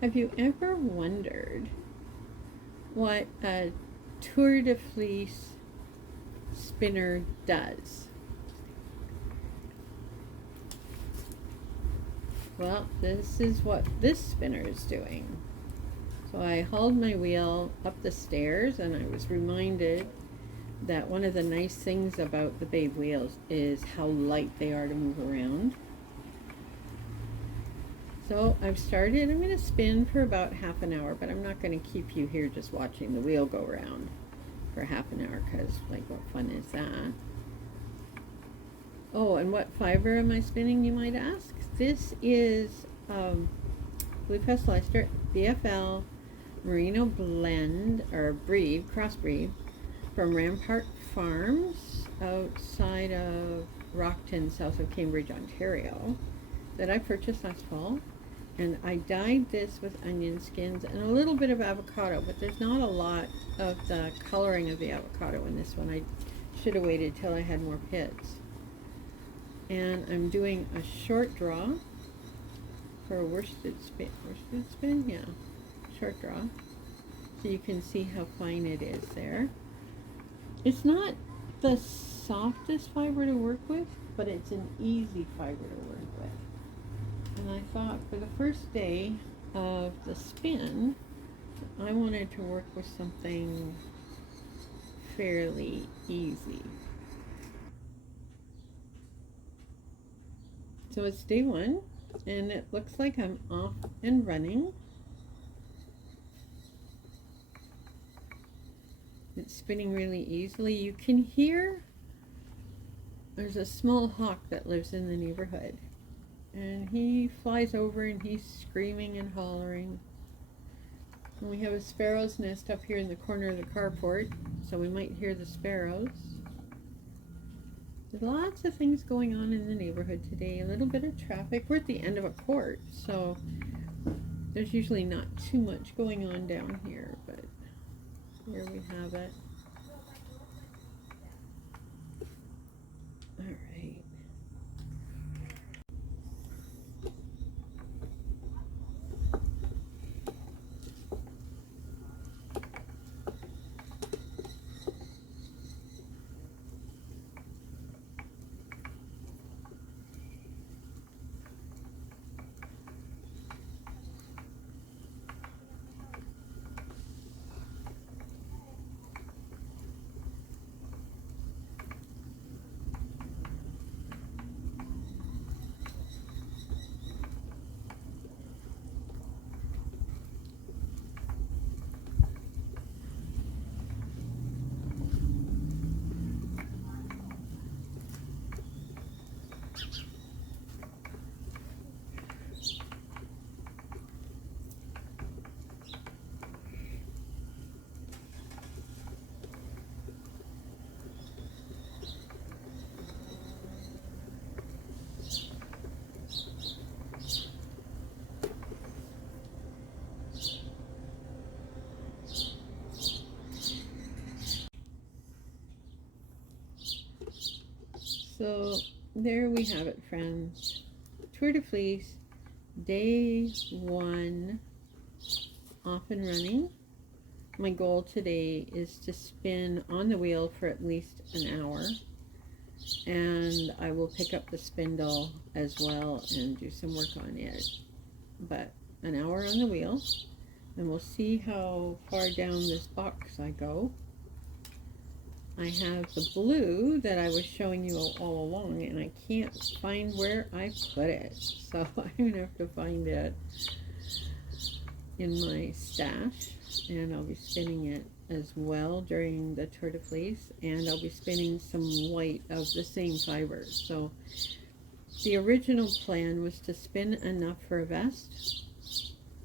Have you ever wondered what a Tour de Fleece spinner does? Well, this is what this spinner is doing. So I hauled my wheel up the stairs and I was reminded that one of the nice things about the Babe wheels is how light they are to move around. So I've started, I'm going to spin for about half an hour, but I'm not going to keep you here just watching the wheel go around for half an hour because, like, what fun is that? Oh, and what fiber am I spinning, you might ask? This is Blue Pestle Ester BFL Merino Blend, or breed, crossbreed, from Rampart Farms outside of Rockton, south of Cambridge, Ontario, that I purchased last fall. And I dyed this with onion skins and a little bit of avocado, but there's not a lot of the coloring of the avocado in this one. I should have waited till I had more pits. And I'm doing a short draw for a worsted spin, yeah, short draw. So you can see how fine it is there. It's not the softest fiber to work with, but it's an easy fiber to work with. And I thought for the first day of the spin, I wanted to work with something fairly easy. So it's day one, and it looks like I'm off and running. It's spinning really easily. You can hear there's a small hawk that lives in the neighborhood, and he flies over and he's screaming and hollering. And we have a sparrow's nest up here in the corner of the carport, so we might hear the sparrows. There's lots of things going on in the neighborhood today. A little bit of traffic. We're at the end of a court, so there's usually not too much going on down here, but here we have it. All right. So there we have it, friends. Tour de Fleece, day one, off and running. My goal today is to spin on the wheel for at least an hour, and I will pick up the spindle as well and do some work on it. But an hour on the wheel, and we'll see how far down this box I go. I have the blue that I was showing you all along, and I can't find where I put it, so I'm going to have to find it in my stash, and I'll be spinning it as well during the Tour de Fleece, and I'll be spinning some white of the same fibers. So the original plan was to spin enough for a vest,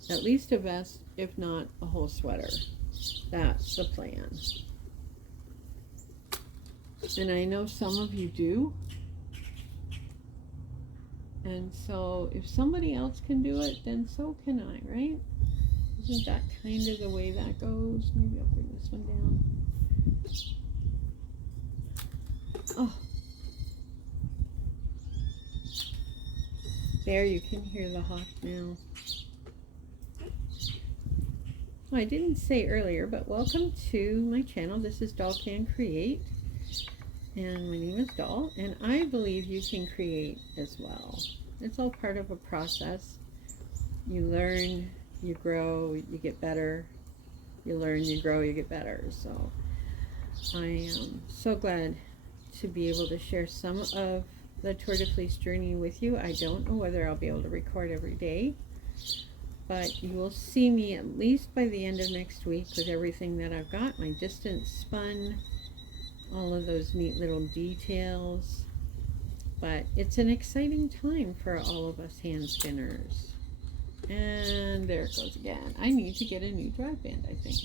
at least a vest, if not a whole sweater. That's the plan. And I know some of you do. And so if somebody else can do it, then so can I, right? Isn't that kind of the way that goes? Maybe I'll bring this one down. Oh. There, you can hear the hawk now. I didn't say earlier, but welcome to my channel. This is Doll Can Create, and my name is Doll, and I believe you can create as well. It's all part of a process. You learn, you grow, you get better. You learn, you grow, you get better. So I am so glad to be able to share some of the Tour de Fleece journey with you. I don't know whether I'll be able to record every day, but you will see me at least by the end of next week with everything that I've got, my distance spun, all of those neat little details. But it's an exciting time for all of us hand spinners. And there it goes again. I need to get a new drive band, I think,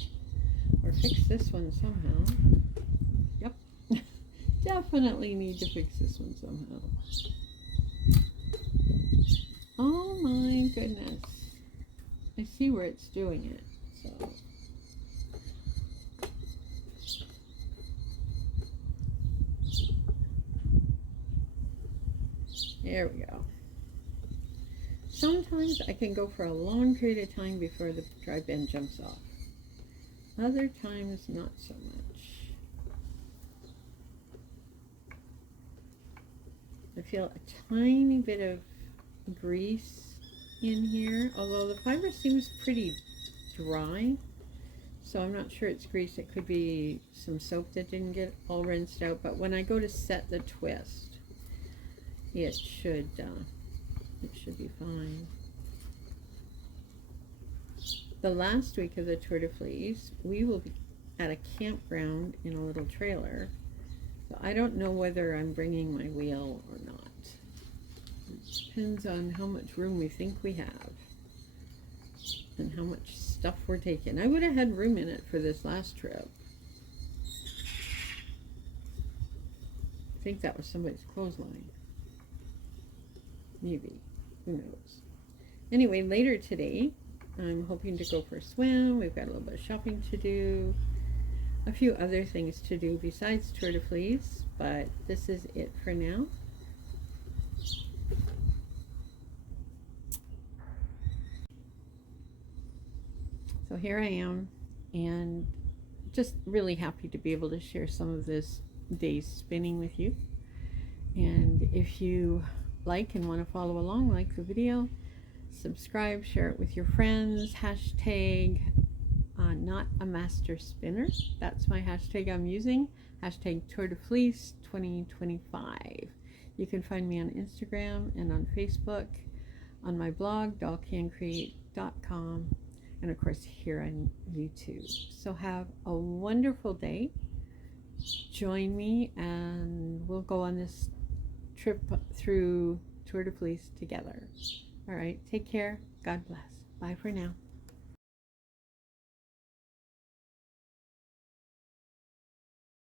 or fix this one somehow. Yep. Definitely need to fix this one somehow. Oh my goodness. I see where it's doing it, so. There we go. Sometimes I can go for a long period of time before the drive band jumps off. Other times, not so much. I feel a tiny bit of grease in here, although the fiber seems pretty dry, so I'm not sure it's grease. It could be some soap that didn't get all rinsed out, but when I go to set the twist, it should be fine. The last week of the Tour de Fleece, we will be at a campground in a little trailer, so I don't know whether I'm bringing my wheel or not. Depends on how much room we think we have and how much stuff we're taking. I would have had room in it for this last trip. I think that was somebody's clothesline. Maybe. Who knows? Anyway, later today, I'm hoping to go for a swim. We've got a little bit of shopping to do. A few other things to do besides Tour de Fleece, but this is it for now. So here I am, and just really happy to be able to share some of this day's spinning with you. And if you like and want to follow along, like the video, subscribe, share it with your friends, hashtag not a master spinner. That's my hashtag I'm using, hashtag Tour de Fleece 2025. You can find me on Instagram and on Facebook, on my blog, dollcancreate.com, and of course here on YouTube. So have a wonderful day. Join me and we'll go on this trip through Tour de Fleece together. All right, take care. God bless. Bye for now.